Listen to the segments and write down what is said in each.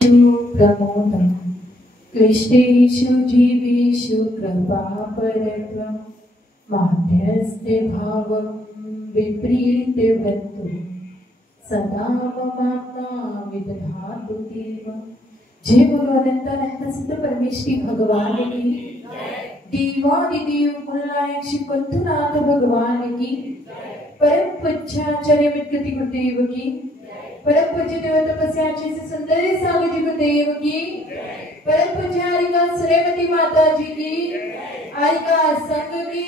प्रमोदं क्लिष्टेषु जीवेषु कृपापरत्वं माध्यस्थे भावं विप्रीतवन्तु सदा ममात्मा विदधातु देव। जय बोलो अनंत सिद्ध परमेश्वरी भगवान की, देवादिदेव कुलनायक श्री पंथनाथ भगवान की, परम पूज्याचार्य विकृति गुरुदेव की, परम पूज्य देव तपस्याचार्य से सुंदर सागर जी गुरुदेव की, परम पूज्य आरिका श्रीमती माता जी की, आरिका संघ की,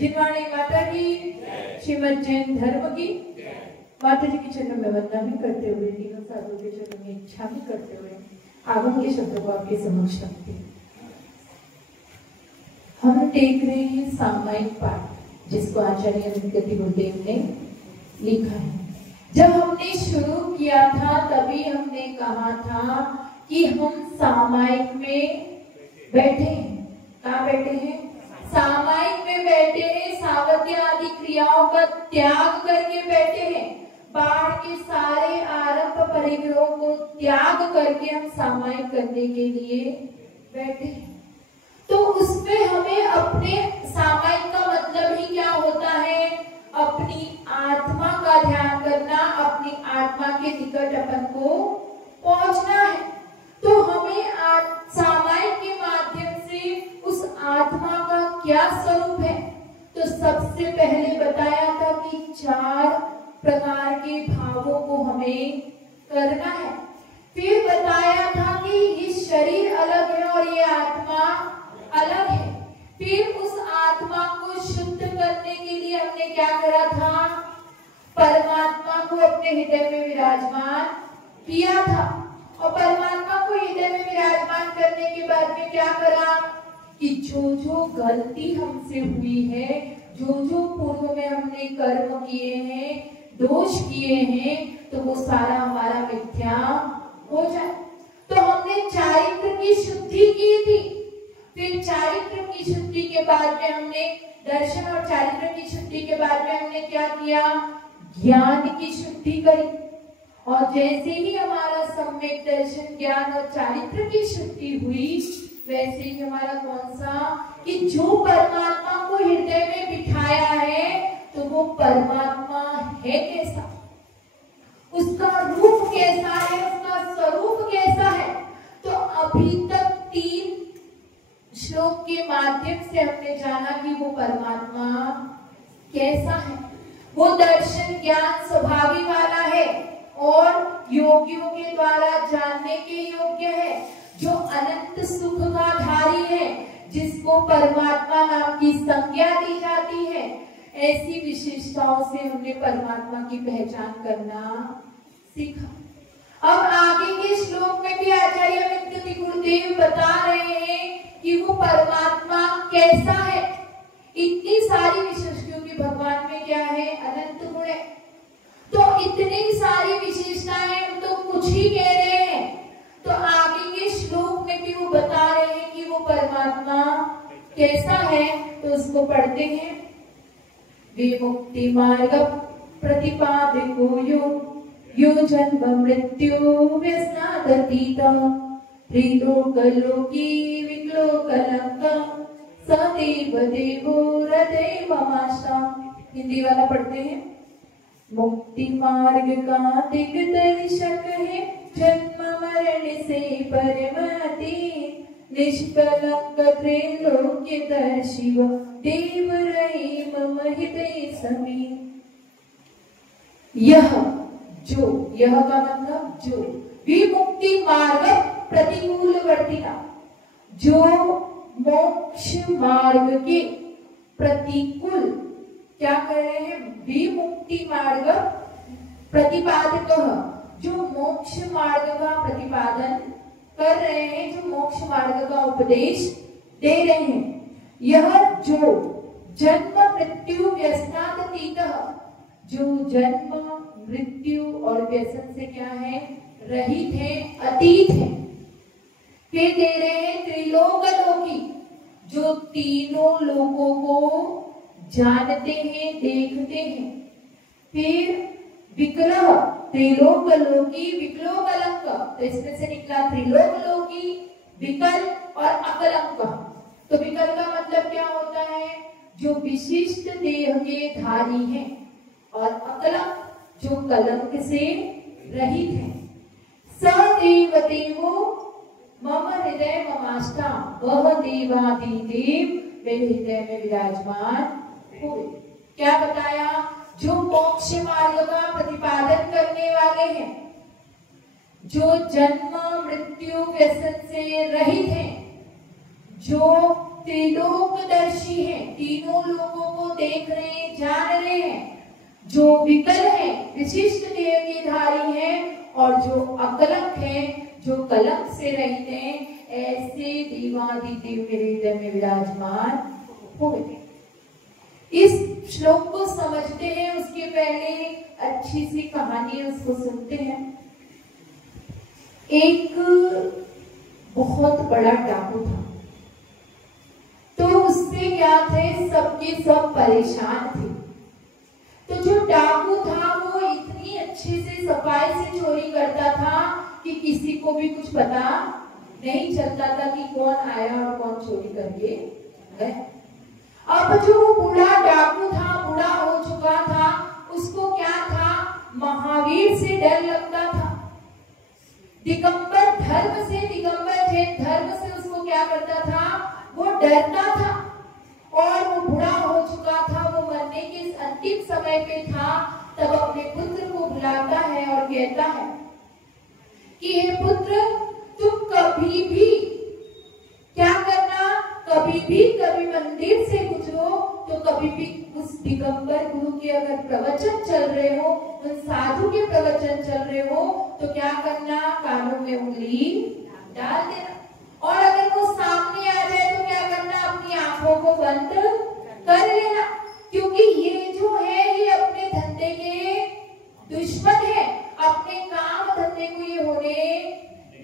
जिनवाणी माता की, श्रीमद जैन धर्म की, माता जी के चरणों में वंदना भी करते हुए, तीनों साधुओं के चरणों में इच्छा भी करते हुए आगम के शब्दों को आपके समक्ष रखते हैं। हम देख रहे हैं सामायिक पाठ, जिसको आचार्य विकृति गुरुदेव ने लिखा है। जब हमने शुरू किया था तभी हमने कहा था कि हम सामायिक में बैठे हैं। कहाँ बैठे हैं? सामायिक में बैठे हैं। सावध्य आदि क्रियाओं का त्याग करके बैठे हैं। बाढ़ के सारे आरंभ परिग्रहों को त्याग करके हम सामायिक करने के लिए बैठे हैं। तो उसमें हमें अपने सामायिक का मतलब ही क्या होता है? अपनी आत्मा का ध्यान करना, अपनी आत्मा के निकट अपन को पहुंचना है। तो हमें सामायिक के माध्यम से उस आत्मा का क्या स्वरूप है? तो सबसे पहले बताया था कि 4 प्रकार के भावों को हमें करना है। फिर बताया था कि ये शरीर अलग है और ये आत्मा अलग है। फिर उस आत्मा को शुद्ध करने के लिए हमने क्या करा था? परमात्मा को अपने हृदय में विराजमान किया था। और परमात्मा को हृदय में विराजमान करने के बाद में क्या करा कि जो जो गलती हमसे हुई है, जो जो पूर्व में हमने कर्म किए हैं, दोष किए हैं, तो वो सारा हमारा मिथ्या हो जाए। तो हमने चारित्र की शुद्धि की थी। फिर चारित्र की शुद्धि के बाद में हमने दर्शन और चारित्र की शुद्धि के बाद में हमने क्या किया? ज्ञान की शुद्धि करी। और जैसे ही हमारा सम्यक दर्शन, ज्ञान और चारित्र की शुद्धि हुई, वैसे ही हमारा कौन सा कि जो परमात्मा को हृदय में बिठाया है, तो वो परमात्मा है कैसा, उसका रूप कैसा है, उसका स्वरूप कैसा है। तो अभी तक 3 श्लोक के माध्यम से हमने जाना कि वो परमात्मा कैसा है। वो दर्शन ज्ञान स्वभावी वाला है और योगियों के द्वारा जानने के योग्य है, जो अनंत सुख का धारी है, जिसको परमात्मा नाम की संज्ञा दी जाती है। ऐसी विशेषताओं से हमने परमात्मा की पहचान करना सीखा। अब आगे के श्लोक में भी आचार्य विकृति गुरुदेव बता रहे हैं कि वो परमात्मा कैसा है। इतनी सारी विशेषताओं की भगवान में क्या है? अनंत गुण है। तो इतनी सारी विशेषताएं, हम तो कुछ ही कह रहे हैं। तो आगे के श्लोक में भी वो बता रहे हैं कि वो परमात्मा कैसा है। तो उसको पढ़ते हैं। विमुक्ति मार्ग प्रतिपादको यो जन्म मृत्यु व्यसनादतीता त्रिलोकलोकी विलोकलंका सदैव देवो हृदय ममाशा। हिंदी वाला पढ़ते हैं। मुक्ति मार्ग का दिग्दर्शक है, जन्म मरण से परमति निष्कलंक त्रैलोक्यदर्शी देव रही मम हृदय समी। यह का मतलब जो, विमुक्ति मार्ग प्रतिकूल वर्तिता, जो मोक्ष मार्ग के प्रतिकूल क्या कर रहे हैं? विमुक्ति मार्ग प्रतिपादक, जो मोक्ष मार्ग का प्रतिपादन कर रहे हैं, जो मोक्ष मार्ग का उपदेश दे रहे हैं। यह जो जन्म मृत्यु व्यसनातीतः, जो जन्म मृत्यु और व्यसन से क्या है? रहित है, अतीत है। फिर दे रहे हैं त्रिलोकलोकी, जो तीनों लोगों को जानते हैं, देखते हैं। फिर विकलः त्रिलोकलोकी विकलोकलंक, तो इसमें से निकला त्रिलोकलोकी, विकल और अकलंक। तो विकल का मतलब क्या होता है? जो विशिष्ट देह के धारी हैं, और अकलंक जो कलंक से रहित है। सदेव देवो मम हृदय ममाष्टा, वह देवादिदेव मेरे हृदय में विराजमान हुए। क्या बताया? जो मोक्ष मार्ग का प्रतिपादन करने वाले हैं, जो जन्म मृत्यु व्यसन से रहित हैं, जो त्रिलोकदर्शी हैं, तीनों लोगों को देख रहे जान रहे हैं, जो विकल हैं, विशिष्ट देह के धारी हैं, और जो अकलंक हैं, जो कलंक से रहित हैं, ऐसे देवादिदेव मेरे हृदय में विराजमान हुए। इस श्लोक को समझते हैं उसके पहले अच्छी सी कहानी उसको सुनते हैं। एक बहुत बड़ा डाकू था, तो उससे क्या थे, सबके सब परेशान थे। तो जो डाकू था वो इतनी अच्छे से सफाई से चोरी करता था कि किसी को भी कुछ पता नहीं चलता था कि कौन आया और कौन चोरी करके गया। अब जो बूढ़ा डाकू था, बूढ़ा हो चुका था, उसको क्या था, महावीर से डर लगता था। दिगंबर धर्म से, दिगंबर जैन धर्म से उसको क्या करता था, वो डरता था। और वो बूढ़ा हो चुका था, वो मरने के अंतिम समय पे था, तब अपने पुत्र को बुलाता है और कहता है कि हे पुत्र, तुम कभी भी क्या करना, कभी मंदिर से गुजरो तो कभी भी उस दिगंबर गुरु के अगर प्रवचन चल रहे हो, उन साधु के प्रवचन चल रहे हो, तो क्या करना, कानों में उंगली डाल देना। और अगर वो सामने आ जाए तो क्या करना, अपनी आंखों को बंद कर लेना, क्योंकि ये जो है ये अपने धंधे के दुश्मन है, अपने काम धंधे को ये होने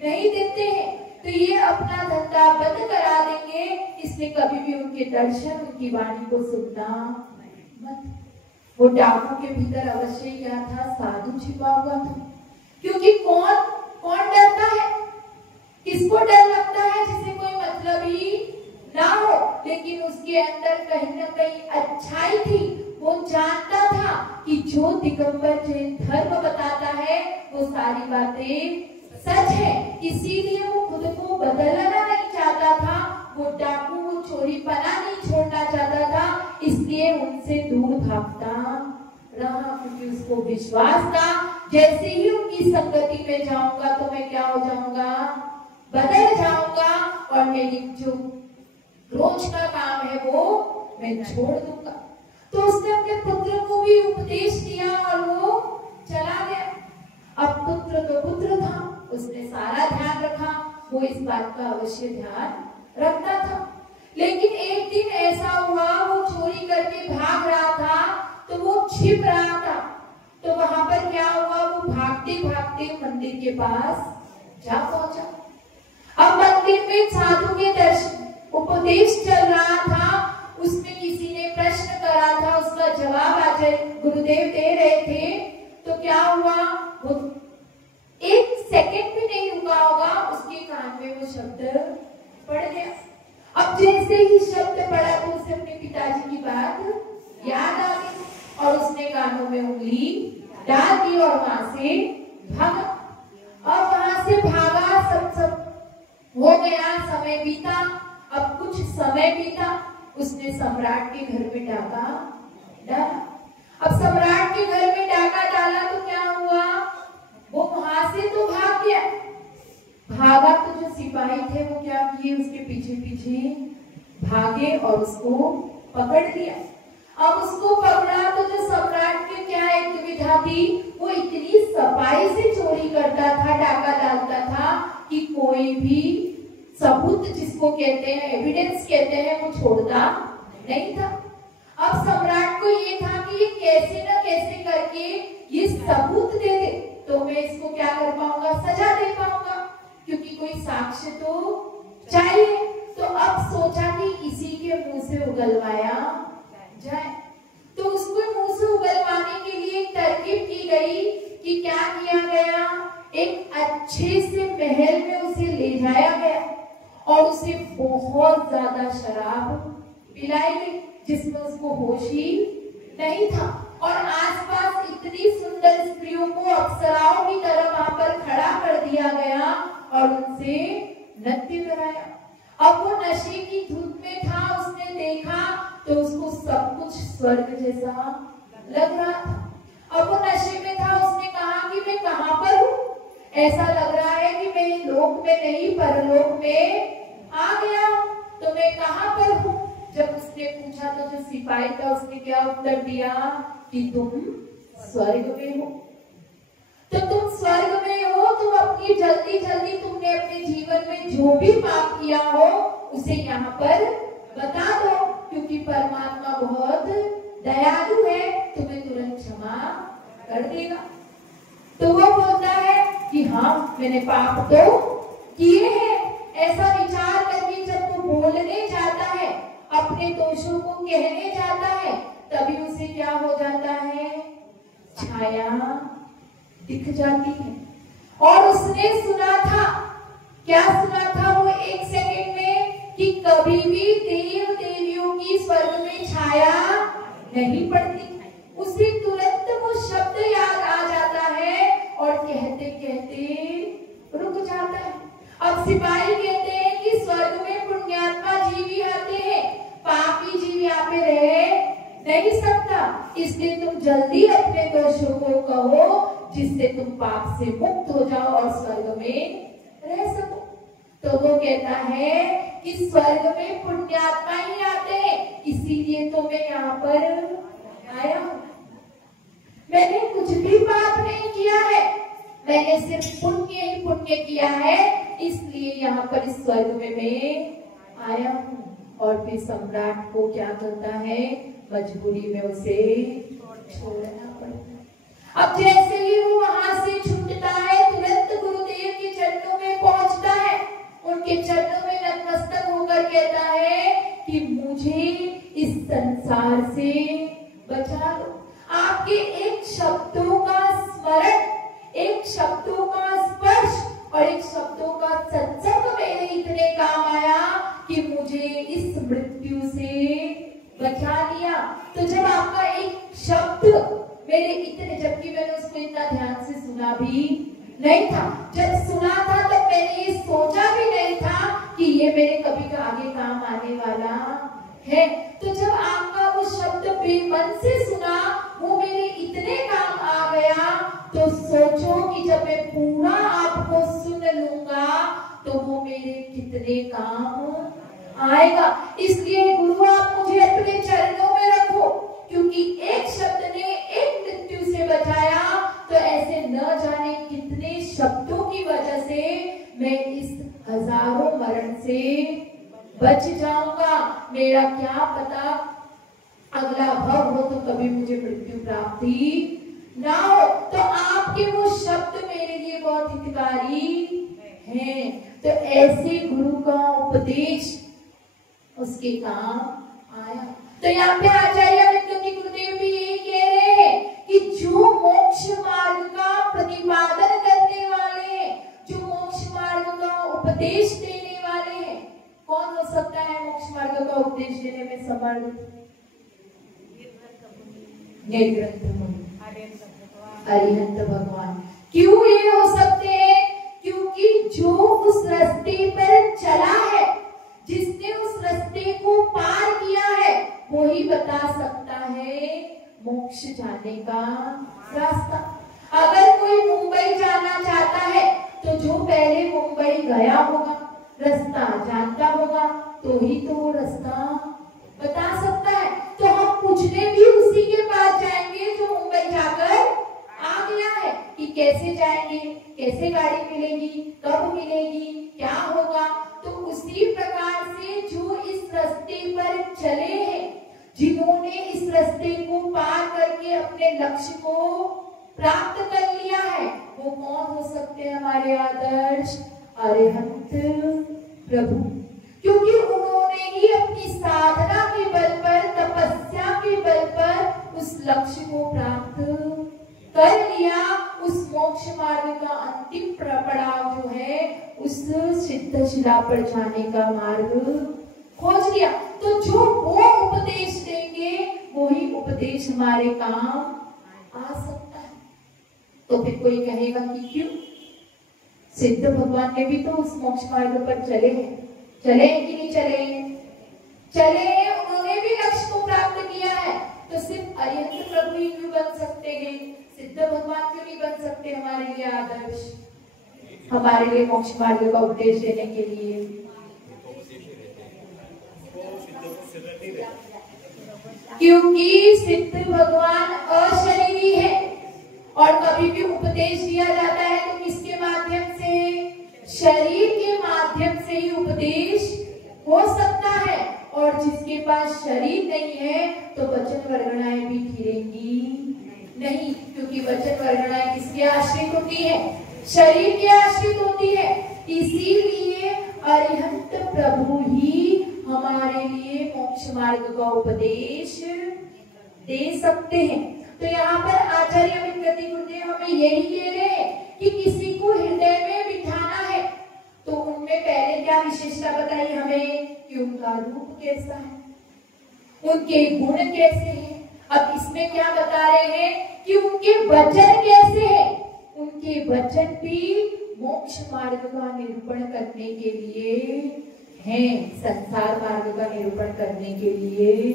नहीं देते हैं। तो ये अपना धंधा बंद करा देंगे, इसलिए कभी भी उनके दर्शन, उनकी वाणी को सुनना मत। वो डाकू के भीतर अवश्य क्या था, साधु छिपा हुआ था। क्योंकि कौन डरता है, किसको डर लगता है, जिसे कोई मतलब ही ना हो, लेकिन उसके अंदर कहीं ना कहीं अच्छाई थी। वो जानता था कि जो दिगंबर जैन धर्म बताता है वो सारी बातें सच है, इसीलिए वो खुद को बदलना नहीं चाहता था। वो डाकू, वो चोरी पना नहीं छोड़ना चाहता था, इसलिए उनसे दूर भागता रहा, क्योंकि उसको विश्वास था जैसे ही उनकी संगति में जाऊंगा तो मैं क्या हो जाऊंगा, बदल जाऊंगा, और मेरी जो रोज का काम है वो मैं छोड़ दूंगा। तो उसने अपने पुत्र को भी उपदेश दिया और वो चला गया। अब पुत्र तो पुत्र था, उसने सारा ध्यान रखा, वो इस बात का अवश्य ध्यान रखता था। लेकिन एक दिन ऐसा हुआ, वो चोरी करके भाग रहा था, तो वो छिप रहा था। तो वहां पर क्या हुआ, वो भागते भागते मंदिर के पास जा पहुंचा। अब मंदिर में साधु के दर्शन उपदेश चल रहा था, उसमें किसी ने प्रश्न करा था, उसका जवाब आचार्य गुरुदेव दे रहे थे। तो क्या हुआ, वो एक सेकंड भी नहीं रुका होगा, उसके कान में वो शब्द पड़ गया। अब जैसे ही शब्द पड़ा तो उसे अपने पिताजी की बात याद आ गई, और उसने कानों में उंगली डाल दी और वहां से भागा। और वहां से भागा, सब हो गया, समय बीता। अब कुछ समय बीता, उसने सम्राट के घर में डाका डाला। अब सम्राट के घर में डाका डाला तो क्या हुआ, वो वहां से तो भाग गया। भागा तो जो सिपाही थे वो क्या किए, उसके पीछे पीछे भागे और उसको पकड़ लिया। अब उसको पकड़ा तो जो सम्राट की क्या एक दुविधा थी, वो इतनी सफाई से चोरी करता था, डाका डालता था कि कोई भी सबूत, जिसको कहते हैं एविडेंस कहते हैं, वो छोड़ता नहीं था। अब सम्राट को ये था कि ये कैसे न कैसे करके ये सबूत दे दे तो मैं इसको क्या कर पाऊंगा, सजा दे पाऊंगा, क्योंकि कोई साक्ष्य तो चाहिए। तो अब सोचा कि इसी के मुंह से उगलवाया जाए। तो उसको मुंह से उगलवाने के लिए एक तरकीब की गई किया गया, एक अच्छे से महल में उसे ले जाया गया और उसे बहुत ज्यादा शराब पिलाई गई जिसमें उसको होश ही नहीं था। और आसपास इतनी सुंदर स्त्रियों को अप्सराओं की तरह वहां पर खड़ा कर दिया गया और उनसे नृत्य कराया। अब वो नशे की धुन में था, उसने देखा तो उसको सब कुछ स्वर्ग जैसा लग रहा था। अब वो नशे में था, उसने कहा कि मैं कहाँ पर हूँ, ऐसा लग रहा है कि मैं लोक में नहीं परलोक में आ गया हूँ, तो मैं कहाँ पर हूँ। जब उसने पूछा तो जो सिपाही था उसने क्या उत्तर दिया कि तुम स्वर्ग में हो। तो तुम स्वर्ग में हो, तुम अपनी जल्दी जल्दी तुमने अपने जीवन में जो भी पाप किया हो उसे यहाँ पर बता दो, क्योंकि परमात्मा बहुत दयालु है, तुम्हें तुरंत क्षमा कर देगा। तो वो बोलता है कि हाँ मैंने पाप तो किए हैं। ऐसा विचार करके जब वो बोलने जाता है, अपने दोषों को कहने जाता है, तभी उसे क्या हो जाता है, छाया दिख जाती है। और उसने सुना था, क्या सुना था वो एक सेकंड में, कि कभी भी देव देवियों की स्वर्ग में छाया नहीं पड़ती। उसे तुरंत वो शब्द याद आ जाता है और कहते कहते रुक जाता है। अब सिपाही कहते हैं कि स्वर्ग में पुण्यात्मा जीव ही आते हैं, पापी जीव यहाँ पे रह नहीं सकता, इसलिए तुम जल्दी अपने दोषों को कहो जिससे तुम पाप से मुक्त हो जाओ और स्वर्ग में रह सको। तो वो कहता है कि स्वर्ग में पुण्यात्मा ही आते हैं, इसीलिए तो मैं यहाँ पर आया हूँ। मैंने कुछ भी पाप नहीं किया है, मैंने सिर्फ पुण्य ही पुण्य किया है, इसलिए यहाँ पर इस स्वर्ग में मैं आया हूँ। और फिर सम्राट को क्या करता है, मजबूरी में उसे छोड़ना पड़ता। अब जैसे ही वो वहां से छूटता है, तुरंत गुरुदेव के चरणों में पहुंचता है, उनके चरणों में नतमस्तक होकर कहता है कि मुझे इस संसार से बचा लो। आपके एक शब्दों का स्मरण, एक शब्दों का स्पर्श और एक शब्दों का सत्संग मेरे इतने काम आया कि मुझे इस मृत्यु से बचा लिया। तो जब आपका एक शब्द मेरे इतने, जबकि मैंने उसको इतना ध्यान से सुना भी नहीं था, जब सुना था तब मैंने ये सोचा भी नहीं था कि ये मेरे कभी का आगे काम आने वाला है। तो जब आपका वो शब्द बेमन से सुना, वो मेरे इतने काम आ गया, तो सोचो कि जब मैं पूरा आपको सुन लूंगा तो वो मेरे कितने काम आएगा। इसलिए गुरु आप मुझे अपने चरणों में रखो, क्योंकि एक शब्द ने एक मृत्यु से बचाया, तो ऐसे न जाने कितने शब्दों की वजह से मैं इस हजारों मरण से बच जाऊंगा। मेरा क्या पता अगला भव हो तो कभी मुझे मृत्यु प्राप्ति ना हो। तो आपके वो शब्द मेरे लिए बहुत हितकारी हैं। तो ऐसे गुरु का उपदेश उसके काम आया। तो यहाँ पे आचार्य विद्युत गुरुदेव भी यही कह रहे हैं कि जो मोक्ष मार्ग का प्रतिपादन करने वाले हैं, जो मोक्ष मार्ग का उपदेश देने वाले हैं, कौन हो सकता है मोक्ष मार्ग का उपदेश देने में समर्थ? अरिहंत भगवान। क्यों ये हो सकते हैं? क्योंकि जो उस रास्ते पर चला है, जिसने उस रास्ते को पार किया है, वो ही बता सकता है मोक्ष जाने का रास्ता। अगर कोई मुंबई जाना चाहता है तो जो पहले मुंबई गया होगा, रास्ता जानता होगा, तो ही तो वो रास्ता बता सकता है। तो हम पूछने भी उसी के पास जाएंगे जो मुंबई जाकर आ गया है कि कैसे जाएंगे, कैसे गाड़ी मिलेगी, कब मिलेगी, क्या होगा। तो उसी प्रकार से जो इस रास्ते पर चले हैं, जिन्होंने इस रास्ते को पार करके अपने लक्ष्य को प्राप्त कर लिया है, वो कौन हो सकते हैं हमारे आदर्श अरिहंत प्रभु। क्योंकि उन्होंने ही अपनी साधना के बल पर, तपस्या के बल पर उस लक्ष्य को प्राप्त कर लिया, उस मोक्ष सिद्ध शिला पर जाने का मार्ग खोज लिया। तो जो वो उपदेश देंगे वही उपदेश हमारे काम आ सकता है। तो फिर कोई कहेगा कि क्यों? सिद्ध भगवान ने भी तो उस मोक्ष मार्ग पर चले हैं कि नहीं चले? चले हैं, उन्होंने भी लक्ष्य को प्राप्त किया है। तो सिर्फ अरिहंत प्रभु ही क्यों बन सकते हैं? सिद्ध भगवान क्यों नहीं बन सकते हमारे लिए आदर्श, हमारे लिए मोक्ष मार्ग का उपदेश देने के लिए? क्योंकि सिद्ध भगवान अशरीरी है और कभी भी उपदेश दिया जाता है तो किसके माध्यम से? शरीर के माध्यम से ही उपदेश हो सकता है। और जिसके पास शरीर नहीं है तो वचन वर्गणाएं भी फिरेंगी नहीं, क्योंकि वचन वर्गणाएं किसके आश्रित होती है? शरीर के आश्रित होती है। इसीलिए अरिहंत प्रभु ही हमारे लिए मोक्ष मार्ग का उपदेश दे सकते हैं। तो यहाँ पर आचार्य अमित गति गुरुदेव हमें यही कह रहे हैं कि किसी को हृदय में बिठाना है तो उनमें पहले क्या विशेषता बताई हमें कि उनका रूप कैसा है, उनके गुण कैसे हैं। अब इसमें क्या बता रहे हैं कि उनके वचन कैसे हैं। उनके वचन भी मोक्ष मार्ग का निरूपण करने के लिए हैं, संसार मार्ग का निरूपण करने के लिए।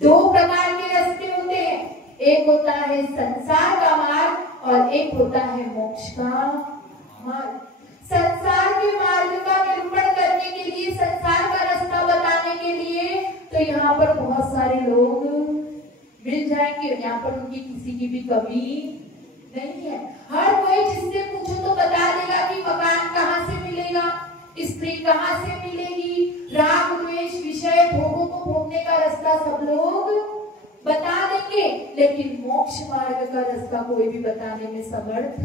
दो प्रकार के रास्ते होते हैं, एक होता है संसार का मार्ग और एक होता है मोक्ष का मार्ग। संसार के मार्ग का निरूपण करने के लिए, संसार का रास्ता बताने के लिए तो यहाँ पर बहुत सारे लोग मिल जाएंगे। यहाँ पर उनकी किसी की भी कमी नहीं है। हर कोई जिससे पूछो तो बता देगा कि मकान कहाँ से मिलेगा, स्त्री कहाँ से मिलेगी, राग द्वेष विषय भोगों को भोगने का रास्ता सब लोग बता देंगे, लेकिन मोक्ष मार्ग का रास्ता कोई भी बताने में समर्थ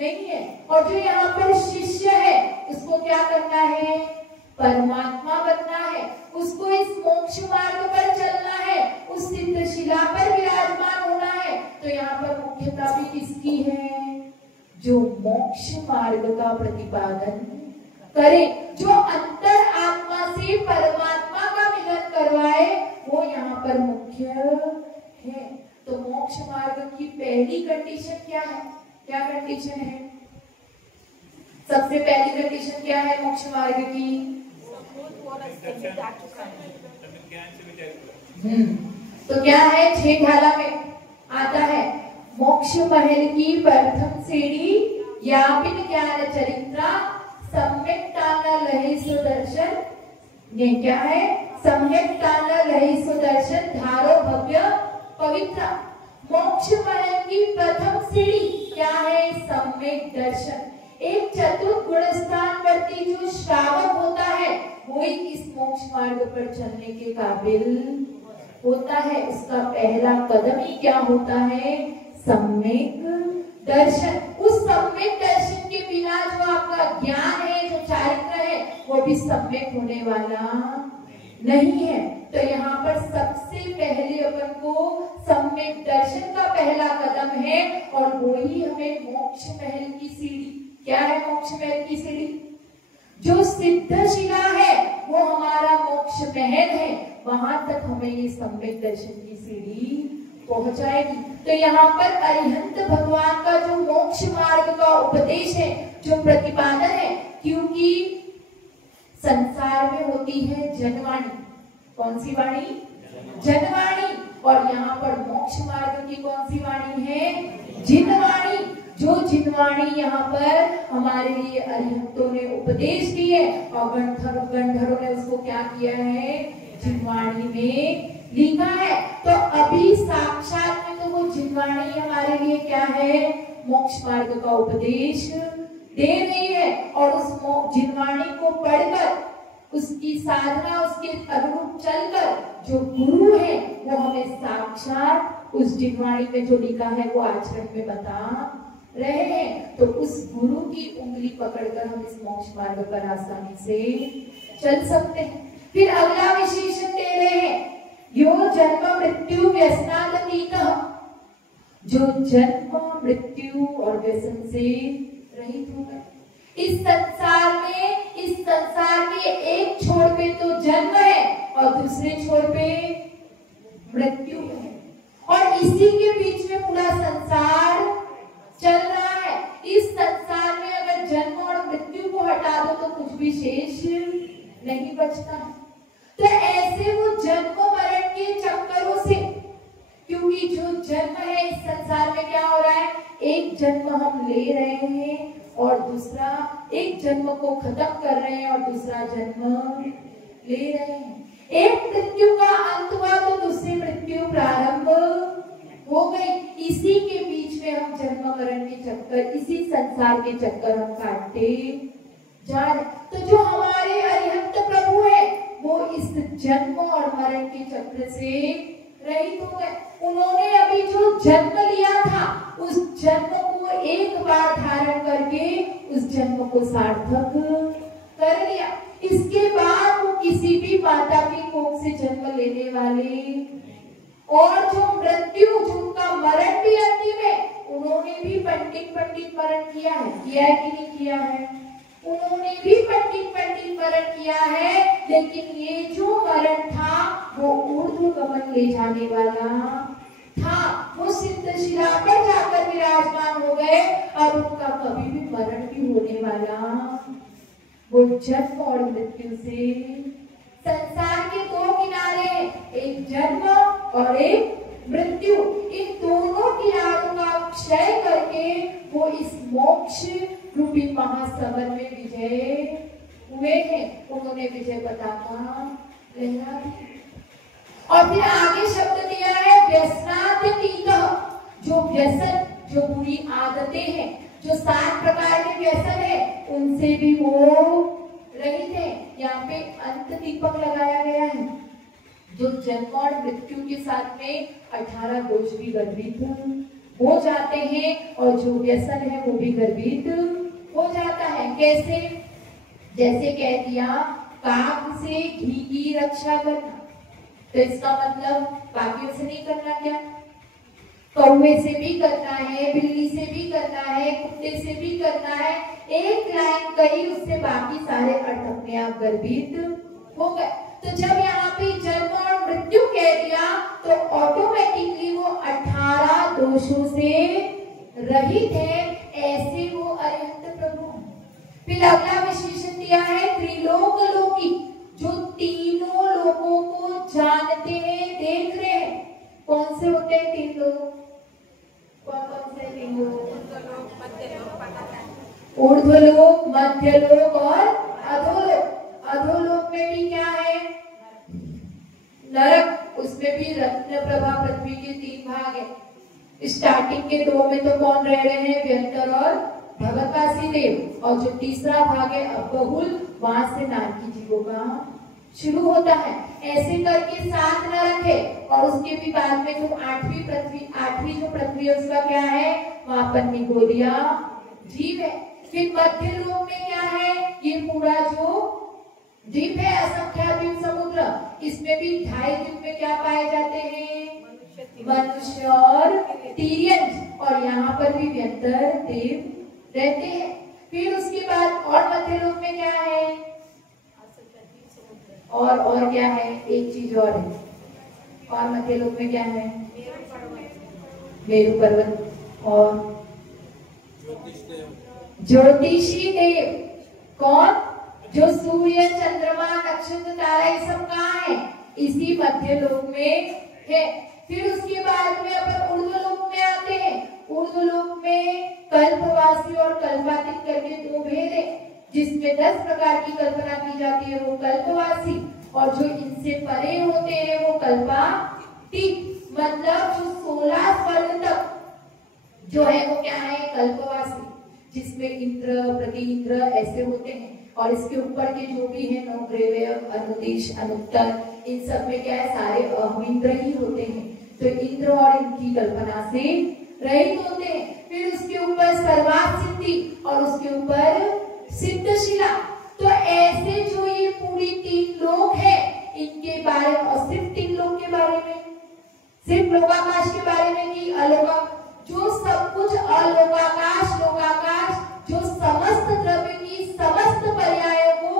नहीं है। और जो यहाँ पर शिष्य है उसको क्या करना है? परमात्मा बनना है, उसको इस मोक्ष मार्ग पर चलना है, उस सिद्ध शिला पर विराजमान होना है। तो यहाँ पर मुख्यता भी किसकी है? जो मोक्ष मार्ग का प्रतिपादन करे, जो अंतर आत्मा से परमात्मा का मिलन करवाए, वो यहाँ पर मुख्य है। तो मोक्ष मार्ग की पहली कंडीशन क्या है? क्या कंडीशन है? सबसे पहली कंडीशन क्या है मोक्ष मार्ग की? तो क्या है? 6 ढाला में आता है, मोक्ष महल की प्रथम सीढ़ी यापिन ज्ञान चरित्रा सम्यक ताना लहे सुदर्शन। ये क्या है? सम्यक ताना लहे सुदर्शन धारो भव्य पवित्र। मोक्ष महल की प्रथम सीढ़ी क्या है? सम्यक दर्शन। एक चतुर्थ गुणस्थान वर्ती जो श्रावक होता है वही इस मोक्ष मार्ग पर चलने के काबिल होता है। उसका पहला कदम ही क्या होता है? सम्यक दर्शन। उस सम्यक दर्शन के बिना जो आपका ज्ञान है, जो चारित्र है, वो भी सम्यक होने वाला नहीं है। तो यहाँ पर सबसे पहले अपन को सम्यक दर्शन का पहला कदम है और वही हमें मोक्ष महल की सीढ़ी। क्या है मोक्ष महल की सीढ़ी? जो सिद्ध शिला है वो हमारा मोक्ष महल है, वहां तक हमें ये सम्यक दर्शन की सीढ़ी पहुंचाएगी। तो यहाँ पर अरिहंत भगवान का जो मोक्ष मार्ग का उपदेश है, जो प्रतिपादन है, क्योंकि संसार में होती है जनवाणी। कौन सी वाणी? जनवाणी। और यहाँ पर मोक्ष मार्ग की कौन सी वाणी है? जिनवाणी। जो जिनवाणी यहाँ पर हमारे लिए अरिहंतों ने उपदेश दी है और गंधर्वों ने उसको क्या किया है? जिनवाणी में लिखा है। तो अभी साक्षात में तो वो जिनवाणी हमारे लिए क्या है? मोक्ष मार्ग का उपदेश दे रही है। और उस जिनवाणी को पढ़कर, उसकी साधना, उसके अनुरूप चलकर जो गुरु है वो हमें साक्षात उस जिनवाणी में जो लिखा है वो आचरण में बता रहे हैं। तो उस गुरु की उंगली पकड़कर हम इस मोक्ष मार्ग पर आसानी से चल सकते हैं। फिर अगला विशेषण दे रहे हैं, यो जन्म मृत्यु व्यसनातीतः। जो जन्म मृत्यु और व्यसन से रहित हो गए। इस संसार दूसरे छोर पे मृत्यु है, और इसी के बीच में पूरा संसार चल रहा है। इस संसार में अगर जन्म और मृत्यु को हटा दो तो कुछ भी शेष नहीं बचता। तो ऐसे वो जन्म मरण के चक्करों से, क्योंकि जो जन्म है इस संसार में क्या हो रहा है, एक जन्म हम ले रहे हैं और दूसरा, एक जन्म को खत्म कर रहे हैं और दूसरा जन्म ले रहे हैं। एक मृत्यु का अंत हुआ तो दूसरी मृत्यु प्रारंभ हो गई। इसी के बीच में हम जन्म मरण के चक्कर, इसी संसार के चक्कर हम काटते जा रहे। तो जो हमारे अरिहंत प्रभु है वो इस जन्म और मरण के चक्र से रहित हो गए। उन्होंने अभी जो जन्म लिया था उस जन्म को एक बार धारण करके उस जन्म को सार्थक कर लिया। इसके बाद वो किसी भी माता की कोख से जन्म लेने वाले, और जो मृत्यु, जिनका मरण भी अंतिम है, उन्होंने भी पंडित मरण किया है कि नहीं किया है? उन्होंने भी पंडित मरण किया है, लेकिन ये जो मरण था वो ऊर्ध्व गमन ले जाने वाला था। वो सिद्धशिला पर जाकर विराजमान हो गए, अब उनका कभी भी मरण भी होने वाला वो जन्म और मृत्यु से। संसार के दो किनारे, एक जन्म और एक मृत्यु, इन दोनों किनारों का क्षय करके वो इस मोक्ष रूपी महासमर में विजय हुए हैं। उन्होंने विजय पताका लहरा दी। और फिर आगे शब्द दिया है व्यसनातीतः, जो व्यसन, जो बुरी आदतें हैं, जो 7 प्रकार के व्यसन है, उनसे भी वो रहित है। यहाँ पे अंत दीपक लगाया गया है। जो जन्म और मृत्यु के साथ में 18 दोष भी गर्भित हो जाते हैं, और जो व्यसन है वो भी गर्भित हो जाता है। कैसे? जैसे कह दिया काग से घी की रक्षा करना, तो इसका मतलब बाकियों से नहीं करना, क्या? कौवे से भी करना है, बिल्ली से भी करना है, कुत्ते से भी करना है। एक लाइन कही, उससे बाकी सारे अर्थ अपने आप गर्भित हो गए। तो जब यहाँ पे जन्म और मृत्यु कह दिया तो ऑटोमेटिकली वो 18 दोषों से रहित है। ऐसे वो अरिहंत प्रभु। फिर अगला विशेषण दिया है त्रिलोक लोकी, जो तीनों लोगों को जानते हैं, देख रहे हैं। कौन से होते हैं 3 लोग? कौन से 3 लोग? ऊर्ध्वलोक, मध्यलोक और अधोलोक। अधोलोक में भी क्या है? नरक। उसमें भी रत्न प्रभा पृथ्वी के 3 भाग है। स्टार्टिंग के 2 में तो कौन रह रहे हैं? व्यंतर और भगतवासी देव। और जो तीसरा भाग है अबहुल, वहां से नारकी जीवों का शुरू होता है। ऐसे करके 7 नरक है, और उसके भी बाद में जो 8वीं जो पृथ्वी है उसका क्या है? वहां पर निगोलिया जीव है। फिर मध्य लोक में क्या है? ये पूरा जो द्वीप है, असंख्या द्वीप समुद्र, इसमें भी 2.5 द्वीप में क्या पाए जाते हैं? मनुष्य और तिर्यंज। और यहाँ पर भी व्यंतर देव रहते हैं। फिर उसके बाद और मध्य लोक में क्या है? और क्या है? एक चीज और है। और मध्य लोक में क्या है? मेरू पर्वत और ज्योतिषी देव। कौन? जो सूर्य, चंद्रमा, नक्षत्र, तारा, ये सब कहाँ है? इसी मध्य लोक में है। फिर उसके बाद में अपन ऊर्ध्वलोक में आते हैं। ऊर्ध्वलोक में कल्पवासी और कल्पातीत करके 2 भेद है, जिसमें 10 प्रकार की कल्पना की जाती है वो कल्पवासी, और जो इनसे परे होते हैं वो कल्पातीत। मतलब जो 16 स्वर्ग तक जो है वो क्या है? कल्पवासी, जिसमें इंद्र, प्रति इंद्र ऐसे होते हैं। और इसके ऊपर के जो भी है नवग्रह, अनुदेश, अनुत्तर, इन सब में क्या है? सारे अहमिंद्र ही होते हैं। तो इंद्र और इनकी कल्पना से रहित होते हैं। फिर उसके ऊपर सर्वात सिद्धि और उसके ऊपर सिद्धशिला। तो ऐसे जो ये पूरी 3 लोक है, इनके बारे में, और सिर्फ 3 लोक के बारे में, सिर्फ लोकाकाश के बारे में कि अलोका, जो सब कुछ अलोकाकाश, लोकाकाश, जो समस्त द्रव्य की समस्त पर्यायों को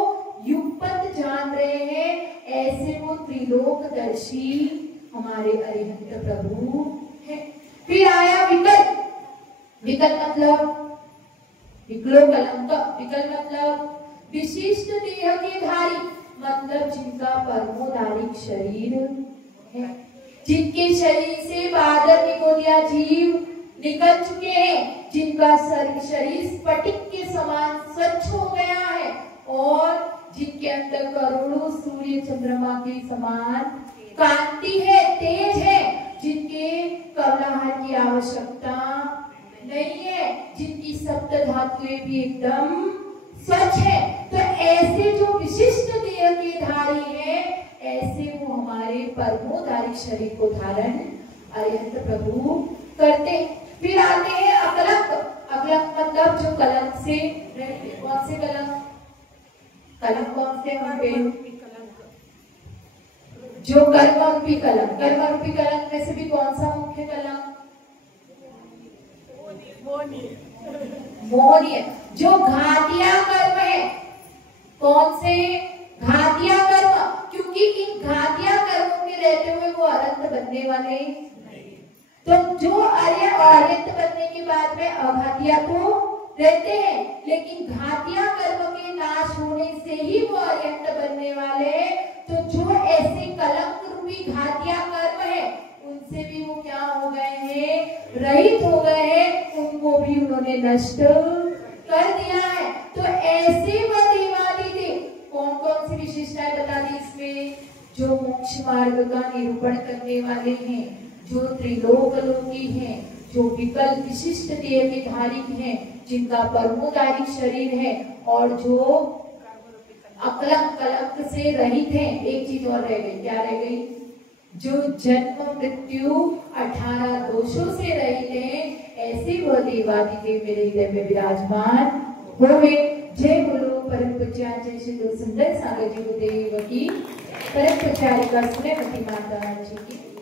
युगपत जान रहे हैं, ऐसे वो त्रिलोक समदर्शी हमारे अरिहंत प्रभु है। फिर आया विकल। विकल मतलब विकलो कलंक। विकल मतलब विशिष्ट देह के धारी, मतलब जिनका परमोदारिक शरीर है, जिनके शरीर से बादल निकोदिया जीव निकल चुके हैं, जिनका शरीर स्फटिक के समान स्वच्छ हो गया है और जिनके अंदर करोड़ों सूर्य चंद्रमा के समान कांति है, तेज है, जिनके कवलाहर की आवश्यकता नहीं है, जिनकी सप्त धातुएं भी एकदम स्वच्छ है। तो ऐसे जो विशिष्ट देह के धारी हैं, ऐसे वो हमारे परमोदारिक शरीर को धारण अरिहंत प्रभु करते हैं। फिर आते हैं अकलंक। अकलंक मतलब जो कलंक से रहते। कौन से कलंक? कलंक कौन से होंगे? जो कर्मरूपी कलंक। कर्मरूपी कलंक में से भी कौन सा मुख्य कलंक? मोहनीय। जो घातिया कर्म है। कौन से? घातिया कर्म। क्योंकि इन घातिया कर्मों के रहते हुए वो अरहंत बनने वाले नहीं। तो जो अरहंत बनने के बाद में अघातिया तो रहते हैं, लेकिन घातिया कर्म के नाश होने से ही वो अरहंत बनने वाले हैं। तो जो ऐसे कलंक रूपी घातिया कर्म है, उनसे भी वो क्या हो गए हैं? रहित हो गए हैं। उनको भी उन्होंने नष्ट कर दिया है। तो ऐसे वह देवादिदेव कौन कौन सी विशेषताएं बता दी इसमें? जो मोक्ष मार्ग का निरूपण करने वाले हैं, जो त्रिलोकलोकी हैं, जो विकल विशिष्ट देह के धारी हैं, जिनका परमोदारिक शरीर है और जो अकलंक कलंक से रहित हैं। एक चीज और रह गई। क्या रह गई? जो जन्म मृत्यु 18 दोषों से रहित हैं, ऐसे वह देवादिदेव मेरे हृदय में विराजमान होवे। जय बोलो परम पूज्याचार्य श्री गुरु सुंदर सागर जी गुरुदेव की, परम पूज्यारिका सुनैमती माता जी की।